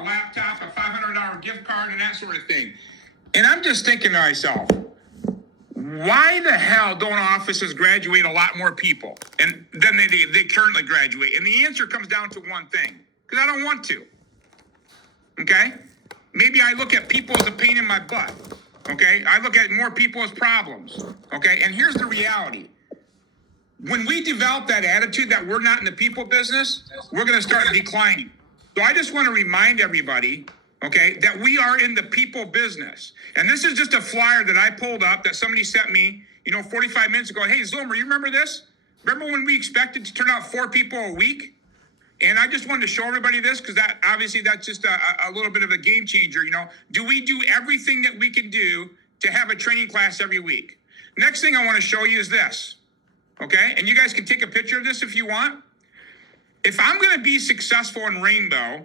a laptop, a $500 gift card, and that sort of thing. And I'm just thinking to myself, why the hell don't offices graduate a lot more people and than they currently graduate? And the answer comes down to one thing, because I don't want to. Okay? Maybe I look at people as a pain in my butt. Okay? I look at more people as problems. Okay? And here's the reality. When we develop that attitude that we're not in the people business, we're going to start declining. So I just want to remind everybody, okay, that we are in the people business. And this is just a flyer that I pulled up that somebody sent me, 45 minutes ago. Hey, Zoomer, you remember this? Remember when we expected to turn out 4 people a week? And I just wanted to show everybody this because that's just a little bit of a game changer. Do we do everything that we can do to have a training class every week? Next thing I want to show you is this. Okay, and you guys can take a picture of this if you want. If I'm going to be successful in Rainbow,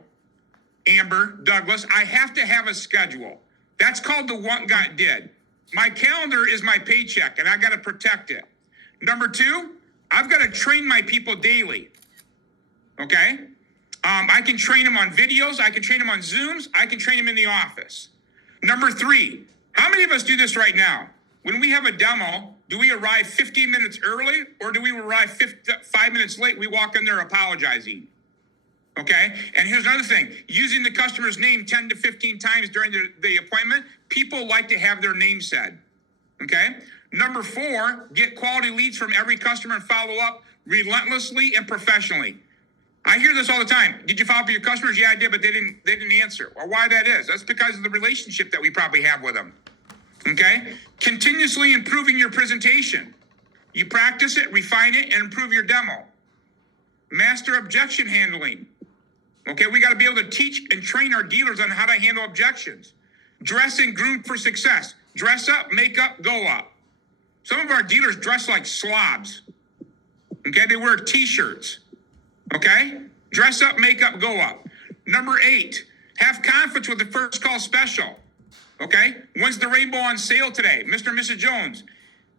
Amber, Douglas, I have to have a schedule. That's called the what got did. My calendar is my paycheck, and I got to protect it. Number 2, I've got to train my people daily. Okay, I can train them on videos. I can train them on Zooms. I can train them in the office. Number 3, how many of us do this right now? When we have a demo, do we arrive 15 minutes early or do we arrive 5 minutes late? We walk in there apologizing. Okay? And here's another thing. Using the customer's name 10 to 15 times during the appointment, people like to have their name said. Okay? Number 4, get quality leads from every customer and follow up relentlessly and professionally. I hear this all the time. Did you follow up with your customers? Yeah, I did, but they didn't answer. Well, why that is? That's because of the relationship that we probably have with them. Okay? Continuously improving your presentation. You practice it, refine it, and improve your demo. Master objection handling. Okay, we got to be able to teach and train our dealers on how to handle objections. Dress and groom for success. Dress up, make up, go up. Some of our dealers dress like slobs. Okay, they wear t-shirts. Okay? Dress up, make up, go up. Number 8, have confidence with the first call special. Okay? When's the Rainbow on sale today? Mr. and Mrs. Jones,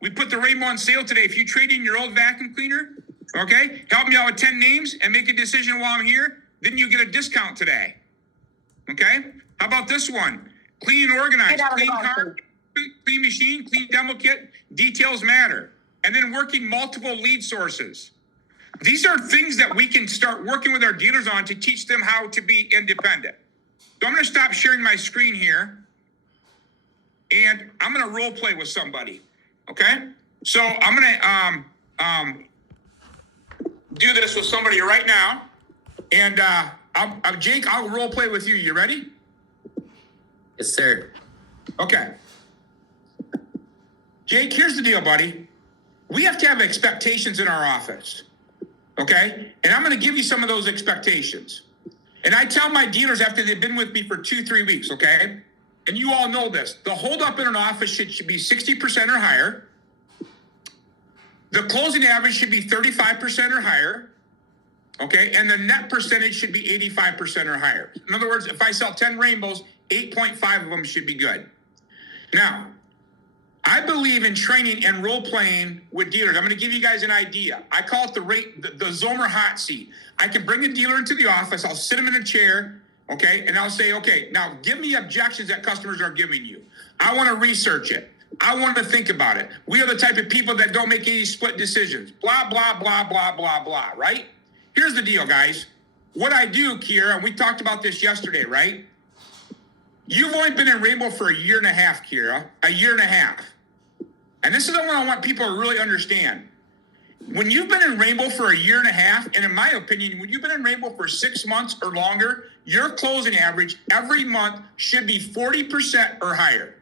we put the Rainbow on sale today. If you trade in your old vacuum cleaner, okay, help me out with 10 names and make a decision while I'm here, then you get a discount today. Okay? How about this one? Clean and organized. Clean car, clean machine, clean demo kit. Details matter. And then working multiple lead sources. These are things that we can start working with our dealers on to teach them how to be independent. So I'm going to stop sharing my screen here. And I'm going to role play with somebody. Okay? So I'm going to do this with somebody right now. And Jake, I'll role play with you. You ready? Yes, sir. Okay. Jake, here's the deal, buddy. We have to have expectations in our office. Okay? And I'm going to give you some of those expectations. And I tell my dealers after they've been with me for 2-3 weeks, okay? And you all know this. The holdup in an office should be 60% or higher. The closing average should be 35% or higher. Okay? And the net percentage should be 85% or higher. In other words, if I sell 10 Rainbows, 8.5 of them should be good. Now, I believe in training and role-playing with dealers. I'm going to give you guys an idea. I call it the Zoomer hot seat. I can bring a dealer into the office. I'll sit him in a chair, okay, and I'll say, okay, now give me objections that customers are giving you. I want to research it. I want to think about it. We are the type of people that don't make any split decisions. Blah, blah, blah, blah, blah, blah, right? Here's the deal, guys. What I do, Kiera, and we talked about this yesterday, right? You've only been in Rainbow for a year and a half, Kiera. A year and a half. And this is what I want people to really understand. When you've been in Rainbow for a year and a half, and in my opinion, when you've been in Rainbow for 6 months or longer, your closing average every month should be 40% or higher.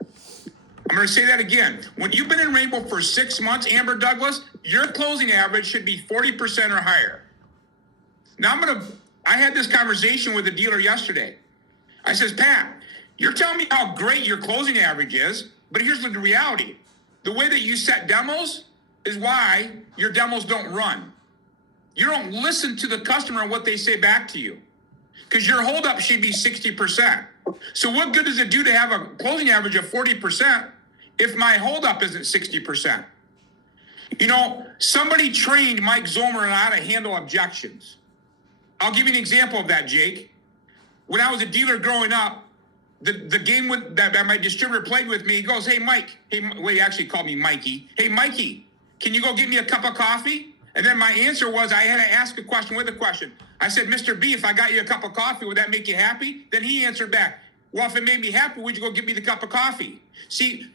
I'm going to say that again. When you've been in Rainbow for 6 months, Amber Douglas, your closing average should be 40% or higher. Now I had this conversation with a dealer yesterday. I says, Pat, you're telling me how great your closing average is, but here's the reality. The way that you set demos is why your demos don't run. You don't listen to the customer and what they say back to you because your holdup should be 60%. So what good does it do to have a closing average of 40% if my holdup isn't 60%? Somebody trained Mike Zoomer on how to handle objections. I'll give you an example of that, Jake. when I was a dealer growing up, the game that my distributor played with me, he goes, hey, Mike. Well, he actually called me Mikey. Hey, Mikey, can you go get me a cup of coffee? And then my answer was I had to ask a question with a question. I said, Mr. B, if I got you a cup of coffee, would that make you happy? Then he answered back, well, if it made me happy, would you go get me the cup of coffee? See,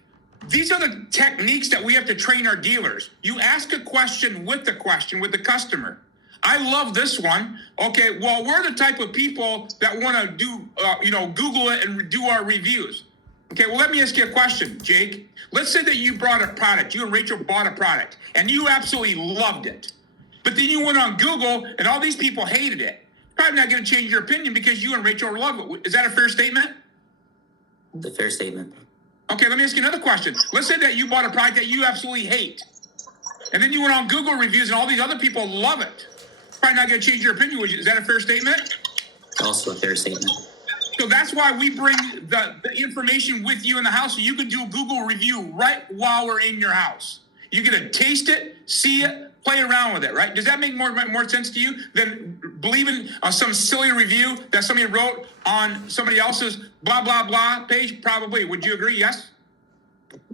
these are the techniques that we have to train our dealers. You ask a question with the customer. I love this one. Okay, well, we're the type of people that want to do, Google it and do our reviews. Okay, well, let me ask you a question, Jake. Let's say that you bought a product, you and Rachel bought a product, and you absolutely loved it. But then you went on Google, and all these people hated it. Probably not going to change your opinion because you and Rachel love it. Is that a fair statement? The fair statement. Okay, let me ask you another question. Let's say that you bought a product that you absolutely hate. And then you went on Google reviews, and all these other people love it. Probably not going to change your opinion, would you? Is that a fair statement? Also a fair statement. So that's why we bring the information with you in the house so you can do a Google review right while we're in your house. You get to taste it, see it, play around with it, right? Does that make more sense to you than believing some silly review that somebody wrote on somebody else's blah, blah, blah page? Probably. Would you agree? Yes?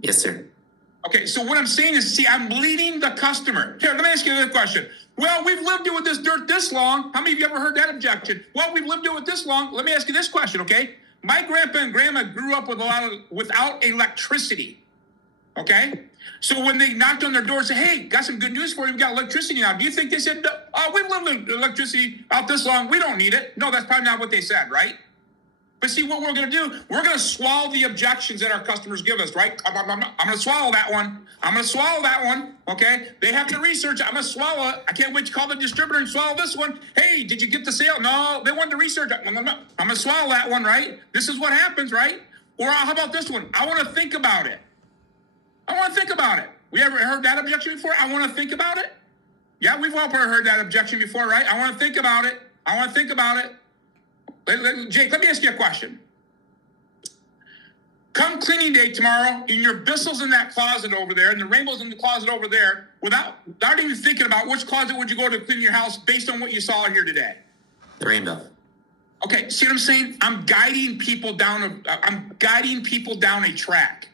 Yes, sir. Okay, so what I'm saying is, see, I'm leading the customer. Here, let me ask you another question. Well, we've lived it with this dirt this long. How many of you ever heard that objection? Well, we've lived it with this long. Let me ask you this question, okay? My grandpa and grandma grew up without electricity, okay? So when they knocked on their door and said, hey, got some good news for you, we got electricity now. Do you think they said, oh, we've lived with electricity out this long, we don't need it? No, that's probably not what they said, right? But see, what we're going to do, we're going to swallow the objections that our customers give us, right? I'm going to swallow that one. I'm going to swallow that one, okay? They have to research it. I'm going to swallow it. I can't wait to call the distributor and swallow this one. Hey, did you get the sale? No, they wanted to research it. I'm going to swallow that one, right? This is what happens, right? Or how about this one? I want to think about it. I want to think about it. We ever heard that objection before? I want to think about it. Yeah, we've all heard that objection before, right? I want to think about it. I want to think about it. Jake, let me ask you a question. Come cleaning day tomorrow, and your Bissell's in that closet over there, and the Rainbow's in the closet over there, without even thinking about which closet would you go to clean your house based on what you saw here today? The Rainbow. Okay, see what I'm saying? I'm guiding people down a track.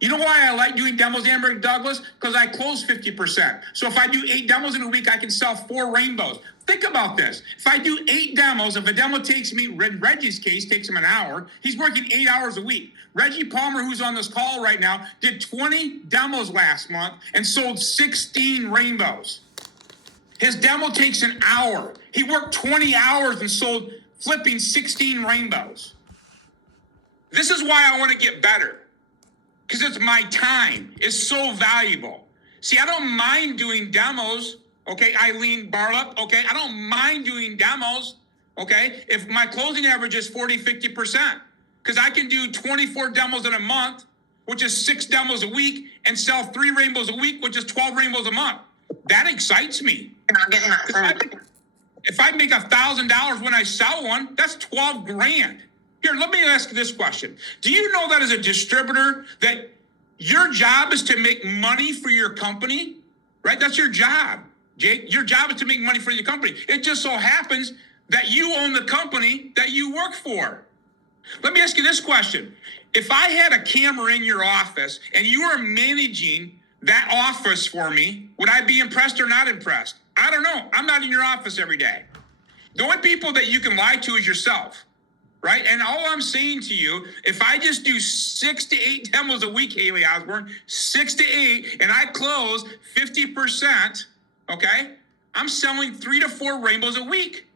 You know why I like doing demos, Amber and Douglas? Because I close 50%. So if I do 8 demos in a week, I can sell 4 Rainbows. Think about this. If I do 8 demos, if a demo takes me, in Reggie's case, takes him an hour, he's working 8 hours a week. Reggie Palmer, who's on this call right now, did 20 demos last month and sold 16 Rainbows. His demo takes an hour. He worked 20 hours and sold flipping 16 Rainbows. This is why I want to get better. Because it's my time. It's so valuable. See, I don't mind doing demos. Okay, Eileen Barlup. Okay, I don't mind doing demos. Okay, if my closing average is 40, 50%. Because I can do 24 demos in a month, which is 6 demos a week, and sell 3 Rainbows a week, which is 12 Rainbows a month. That excites me. If I make $1,000 when I sell one, that's 12 grand. Here, let me ask this question. Do you know that as a distributor that your job is to make money for your company? Right? That's your job, Jake. Your job is to make money for your company. It just so happens that you own the company that you work for. Let me ask you this question. If I had a camera in your office and you were managing that office for me, would I be impressed or not impressed? I don't know. I'm not in your office every day. The only people that you can lie to is yourself. Right? And all I'm saying to you, if I just do 6 to 8 demos a week, Haley Osborne, 6 to 8, and I close 50%, okay, I'm selling 3 to 4 Rainbows a week.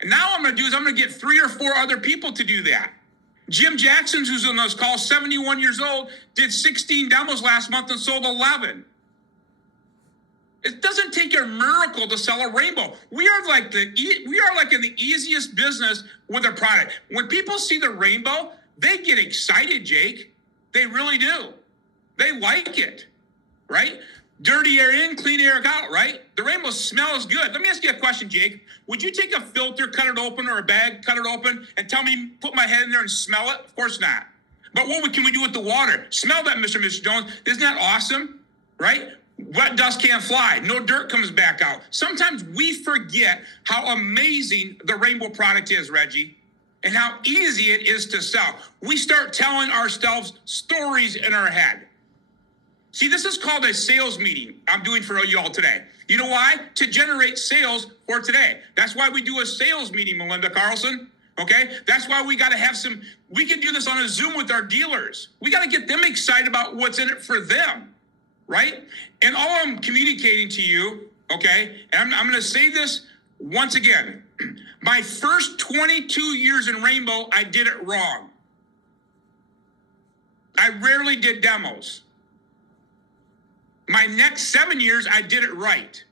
And now what I'm going to do is I'm going to get 3 or 4 other people to do that. Jim Jackson, who's on those calls, 71 years old, did 16 demos last month and sold 11. It doesn't take a miracle to sell a Rainbow. We are like in the easiest business with a product. When people see the Rainbow, they get excited, Jake. They really do. They like it, right? Dirty air in, clean air out, right? The Rainbow smells good. Let me ask you a question, Jake. Would you take a filter, cut it open, or a bag, cut it open, and tell me, put my head in there and smell it? Of course not. But what can we do with the water? Smell that, Mr. and Mrs. Jones. Isn't that awesome, right? Wet dust can't fly. No dirt comes back out. Sometimes we forget how amazing the Rainbow product is, Reggie. and how easy it is to sell. We start telling ourselves stories in our head. See, this is called a sales meeting I'm doing for you all today. You know why? To generate sales for today. That's why we do a sales meeting, Melinda Carlson. Okay? That's why we got to have we can do this on a Zoom with our dealers. We got to get them excited about what's in it for them, right? And all I'm communicating to you, okay, and I'm going to say this once again. My first 22 years in Rainbow, I did it wrong. I rarely did demos. My next 7 years, I did it right.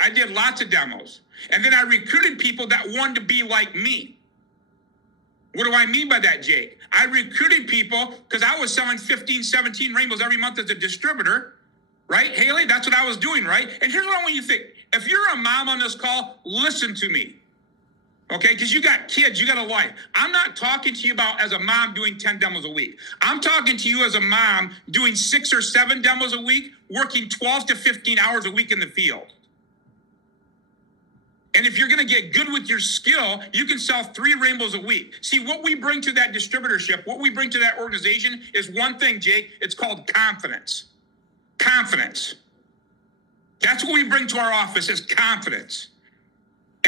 I did lots of demos. And then I recruited people that wanted to be like me. What do I mean by that, Jake? I recruited people because I was selling 15, 17 rainbows every month as a distributor, right? Haley, that's what I was doing, right? And here's what I want you to think. If you're a mom on this call, listen to me. Okay, because you got kids, you got a life. I'm not talking to you about as a mom doing 10 demos a week. I'm talking to you as a mom doing 6 or 7 demos a week, working 12 to 15 hours a week in the field. And if you're going to get good with your skill, you can sell 3 rainbows a week. See, what we bring to that distributorship, what we bring to that organization is one thing, Jake. It's called confidence. Confidence. That's what we bring to our office is confidence.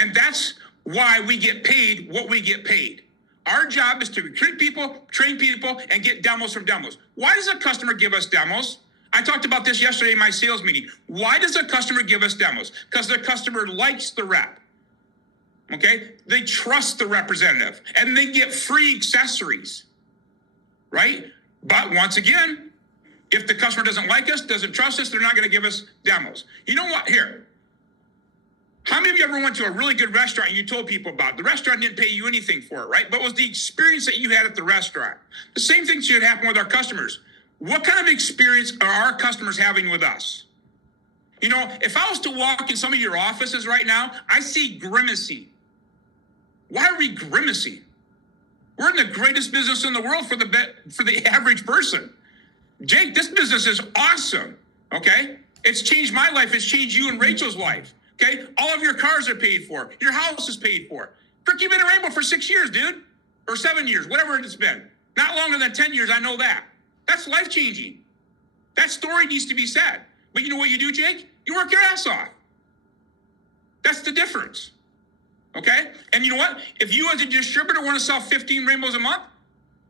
And that's why we get paid what we get paid. Our job is to recruit people, train people, and get demos from demos. Why does a customer give us demos? I talked about this yesterday in my sales meeting. Why does a customer give us demos? Because the customer likes the rep. Okay? They trust the representative, and they get free accessories, right? But once again, if the customer doesn't like us, doesn't trust us, they're not going to give us demos. You know what? Here. How many of you ever went to a really good restaurant and you told people about it? The restaurant didn't pay you anything for it, right? But it was the experience that you had at the restaurant. The same thing should happen with our customers. What kind of experience are our customers having with us? You know, if I was to walk in some of your offices right now, I see grimacing. Why are we grimacing? We're in the greatest business in the world for the average person. Jake, this business is awesome, okay? It's changed my life. It's changed you and Rachel's life. Okay, all of your cars are paid for. Your house is paid for. Frick, you've been in Rainbow for 6 years, dude. Or 7 years, whatever it's been. Not longer than 10 years, I know that. That's life-changing. That story needs to be said. But you know what you do, Jake? You work your ass off. That's the difference. Okay? And you know what? If you as a distributor want to sell 15 rainbows a month,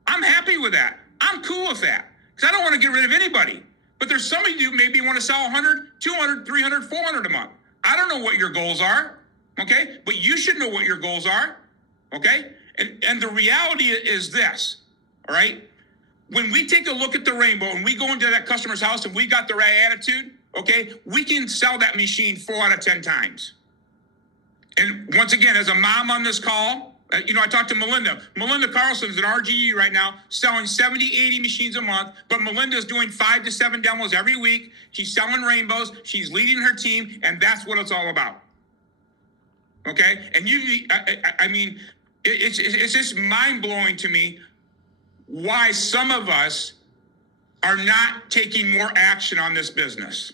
I'm happy with that. I'm cool with that. Because I don't want to get rid of anybody. But there's somebody who maybe want to sell 100, 200, 300, 400 a month. I don't know what your goals are, okay? But you should know what your goals are, okay? And the reality is this, all right? When we take a look at the rainbow and we go into that customer's house and we got the right attitude, okay, we can sell that machine 4 out of 10 times. And once again, as a mom on this call, you know, I talked to Melinda. Melinda Carlson's at RGE right now selling 70, 80 machines a month, but Melinda's doing 5 to 7 demos every week. She's selling rainbows. She's leading her team, and that's what it's all about. Okay? And I mean, it's just mind-blowing to me why some of us are not taking more action on this business.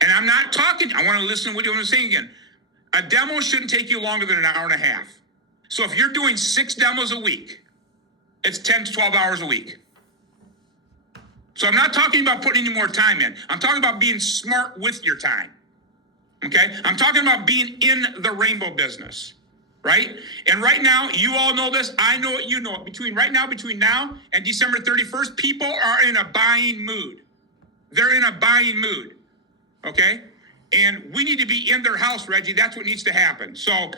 And I'm not talking, I want to listen to what I'm saying again. A demo shouldn't take you longer than an hour and a half. So if you're doing 6 demos a week, it's 10 to 12 hours a week. So I'm not talking about putting any more time in. I'm talking about being smart with your time. Okay? I'm talking about being in the rainbow business, right? And right now, you all know this. I know it. You know it. Between now and December 31st, people are in a buying mood. They're in a buying mood. Okay? And we need to be in their house, Reggie. That's what needs to happen. So,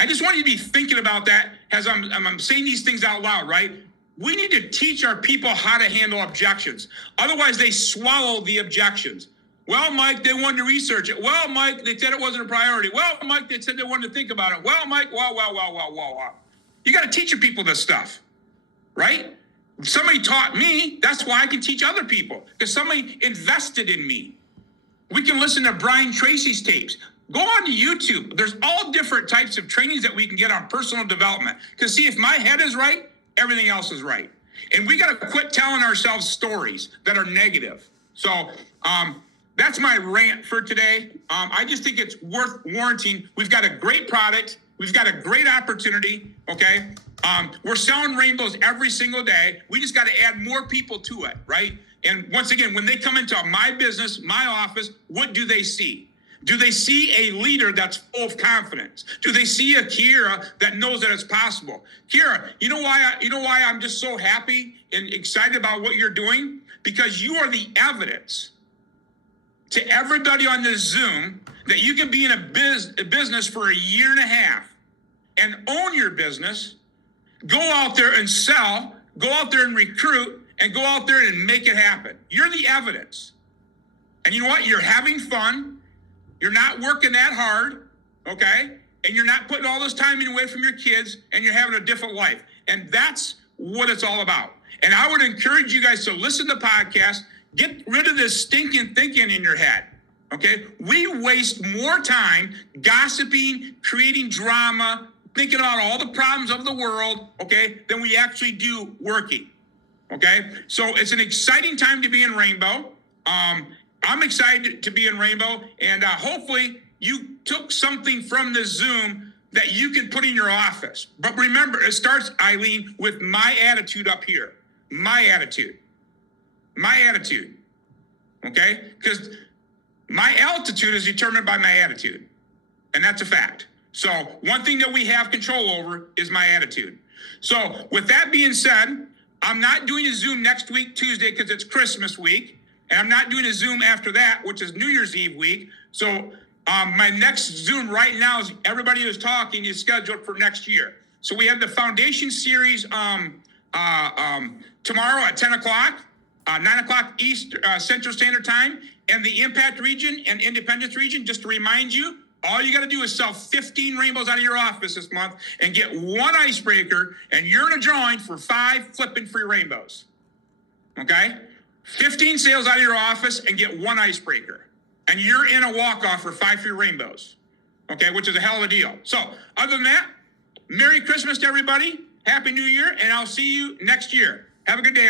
I just want you to be thinking about that as I'm saying these things out loud, right? We need to teach our people how to handle objections. Otherwise, they swallow the objections. Well, Mike, they wanted to research it. Well, Mike, they said it wasn't a priority. Well, Mike, they said they wanted to think about it. Well, Mike, wow. You got to teach your people this stuff, right? Somebody taught me. That's why I can teach other people, because somebody invested in me. We can listen to Brian Tracy's tapes. Go on to YouTube. There's all different types of trainings that we can get on personal development. Because see, if my head is right, everything else is right. And we got to quit telling ourselves stories that are negative. So that's my rant for today. I just think it's worth warranting. We've got a great product. We've got a great opportunity, okay? We're selling rainbows every single day. We just got to add more people to it, right? And once again, when they come into my business, my office, what do they see? Do they see a leader that's full of confidence? Do they see a Kira that knows that it's possible? Kira, you know why I'm just so happy and excited about what you're doing? Because you are the evidence to everybody on this Zoom that you can be in a business for a year and a half and own your business, go out there and sell, go out there and recruit, and go out there and make it happen. You're the evidence. And you know what? You're having fun. You're not working that hard, okay? And you're not putting all this time away from your kids, and you're having a different life. And that's what it's all about. And I would encourage you guys to listen to podcasts, get rid of this stinking thinking in your head, okay? We waste more time gossiping, creating drama, thinking about all the problems of the world, okay, than we actually do working, okay? So it's an exciting time to be in Rainbow. I'm excited to be in Rainbow, and hopefully you took something from this Zoom that you can put in your office. But remember, it starts, Eileen, with my attitude up here. My attitude. My attitude. Okay? Because my altitude is determined by my attitude. And that's a fact. So one thing that we have control over is my attitude. So with that being said, I'm not doing a Zoom next week, Tuesday, because it's Christmas week. And I'm not doing a Zoom after that, which is New Year's Eve week. So my next Zoom right now is everybody who's talking is scheduled for next year. So we have the Foundation Series tomorrow at 10 o'clock, 9 o'clock East Central Standard Time, and the Impact Region and Independence Region. Just to remind you, all you got to do is sell 15 rainbows out of your office this month and get one icebreaker, and you're in a drawing for 5 flipping free rainbows. Okay? 15 sales out of your office and get one icebreaker. And you're in a walk-off for 5 free rainbows. Okay, which is a hell of a deal. So, other than that, Merry Christmas to everybody. Happy New Year, and I'll see you next year. Have a good day.